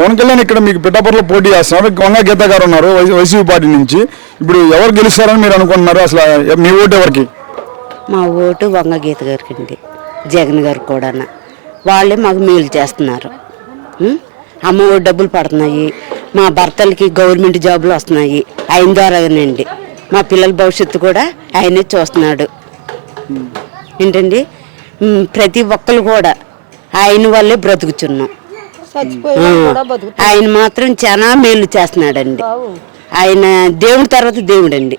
పవన్ కళ్యాణ్ ఇక్కడ మీకు పిఠాపురంలో పోటీ చేస్తున్నారు. వంగ గీత గారు ఉన్నారు వైసీపీ పార్టీ నుంచి. ఇప్పుడు ఎవరు గెలుస్తారని మీరు అనుకుంటున్నారు? అసలు మీ ఓటు ఎవరికి? మా ఓటు వంగ గీత గారికి అండి, జగన్ గారికి కూడా. వాళ్ళే మాకు మేలు చేస్తున్నారు. అమ్మ ఓటు డబ్బులు పడుతున్నాయి, మా భర్తలకి గవర్నమెంట్ జాబులు వస్తున్నాయి ఆయన ద్వారానండి. మా పిల్లల భవిష్యత్తు కూడా ఆయనే చూస్తున్నాడు. ఏంటండి, ప్రతి ఒక్కరు కూడా ఆయన వల్లే బ్రతుకుచున్నాం. ఆయన మాత్రం చాలా మేలు చేస్తున్నాడండి. ఆయన దేవుడి తర్వాత దేవుడు అండి.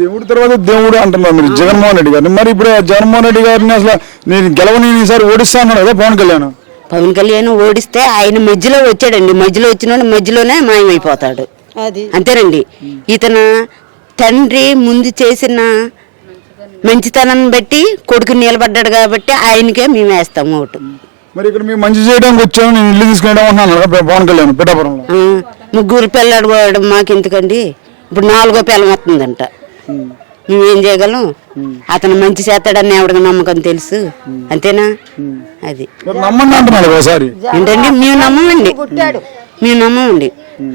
దేవుడి తర్వాత దేవుడు అంటున్నారు మీరు జగన్మోహన్ రెడ్డి గారిని. మరి ఇప్పుడు జగన్మోహన్ రెడ్డి గారిని అసలు నేను గెలవని ఈసారి ఓడిస్తా అన్నాడు కదా పవన్ కళ్యాణ్. పవన్ కళ్యాణ్ ఓడిస్తే ఆయన మధ్యలో వచ్చాడండి. మధ్యలో వచ్చిన మధ్యలోనే మాయమైపోతాడు. అంతేనండి. ఇతను తండ్రి ముందు చేసిన మంచితనాన్ని బట్టి కొడుకు నిలబడ్డాడు కాబట్టి ఆయనకే మేము వేస్తాం ఓటు. మరి ఇక్కడ మేము మంచి చేయడానికి వచ్చాము, నేను ఇల్లు తీసుకునేటం అంటున్నాను కదా పవన్ కళ్యాణ్ పిఠాపురంలో. 3 పిల్లలు కూడా మాకు ఎందుకండి, ఇప్పుడు 4వ పిల్లం వస్తుందంట. మేమేం చేయగలం? అతను మంచి చేస్తాడని ఎవరికి నమ్మకం తెలుసు, అంతేనా? అది నమ్మండి అంటున్నాడు ఒకసారి. ఏంటండి, మేము నమ్మమండి.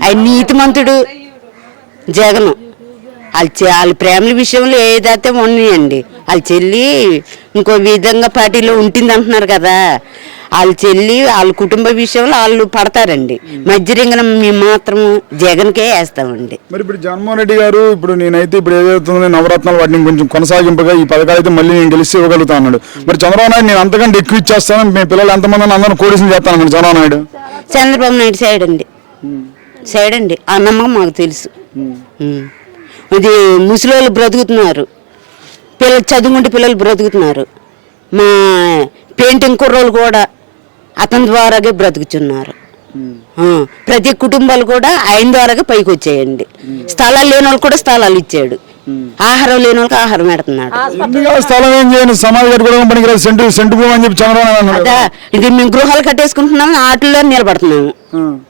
ఆయన నీతిమంతుడు జగను. వాళ్ళ ప్రేమల విషయంలో ఏదైతే ఉన్నాయండి. వాళ్ళ చెల్లి ఇంకో విధంగా పార్టీలో ఉంటుంది అంటున్నారు కదా. వాళ్ళ చెల్లి వాళ్ళ కుటుంబ విషయంలో వాళ్ళు పడతారండి. మధ్యరింగన మేము మాత్రం జగన్కే వేస్తామండి. మరి ఇప్పుడు జగన్మోహన్ రెడ్డి గారు ఇప్పుడు నేనైతే ఇప్పుడు ఏదైతుందో నవరత్నాలు వాటిని కొంచెం కొనసాగింపుగా ఈ పథకాలు అయితే మళ్ళీ నేను గెలిచి ఇవ్వగలుగుతా అన్నాడు. మరి చంద్రబాబు నాయుడు నేను అంతకంటే ఎక్కువ ఇచ్చేస్తాను, మీ పిల్లలు ఎంతమంది అందరూ కోడిసం చేస్తాను చంద్రబాబు నాయుడు. చంద్రబాబు నాయుడు సైడ్ అండి ఆ నమ్మకం మాకు తెలుసు. ఇది ముసలోళ్ళు బ్రతుకుతున్నారు, పిల్లలు చదువుకుంటే పిల్లలు బ్రతుకుతున్నారు. మా పెయింటింగ్ కుర్రోళ్ళు కూడా అతని ద్వారాగే బ్రతుకుతున్నారు. ప్రతి కుటుంబాలు కూడా ఆయన ద్వారాగా పైకి వచ్చాయండి. స్థలాలు లేని వాళ్ళు కూడా స్థలాలు ఇచ్చాడు, ఆహారం లేని వాళ్ళకి ఆహారం పెడుతున్నాడు. స్థలం ఏం చేయండి, సమాజ సెంటు భూమి అని చెప్పి చంద్రబాబు అదా ఇది మేము గృహాలు కట్టేసుకుంటున్నాము, ఆటల్లో నిలబడుతున్నాము.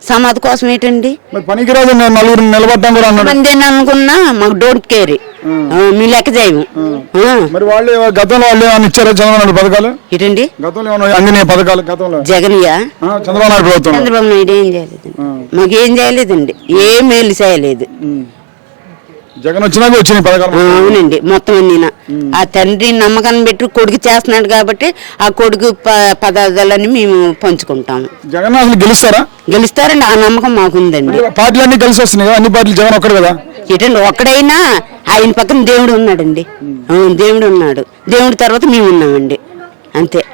సమాధి కోసం ఏంటండి, పనికిరాదు నలుగురు నిలబడతాం కూడా మంది అనుకున్నా మాకు డోంట్ కేర్, మీ లెక్క చేయము. మరి వాళ్ళు గతంలో వాళ్ళు ఏమైనా ఇచ్చారా చంద్రబాబు నాయుడు పథకాలు? ఏంటండి గతంలో అందిన పథకాలు గతంలో జగన్యా చంద్రబాబు నాయుడు ప్రభుత్వం? చంద్రబాబు నాయుడు ఏం చేయలేదండి, మాకేం చేయలేదండి, ఏం మేలు చేయలేదు. జగన్ వచ్చినాక వచ్చిన పథకాలు. అవునండి, మొత్తం అన్నీన ఆ తండ్రి నమ్మకాన్ని పెట్టి కొడుకు చేస్తున్నాడు కాబట్టి ఆ కొడుకు పదార్థాలన్నీ మేము పంచుకుంటాము. జగన్ అసలు గెలుస్తారండి, ఆ నమ్మకం మాకుందండి. పార్టీలు అన్ని కలిసి వస్తున్నాయి కదా, అన్ని పార్టీలు జగన్ ఒక్కడు కదా. ఏంటండి, ఒక్కడైనా ఆయన పక్కన దేవుడు ఉన్నాడండి. దేవుడు ఉన్నాడు, దేవుడి తర్వాత మేము ఉన్నామండి, అంతే.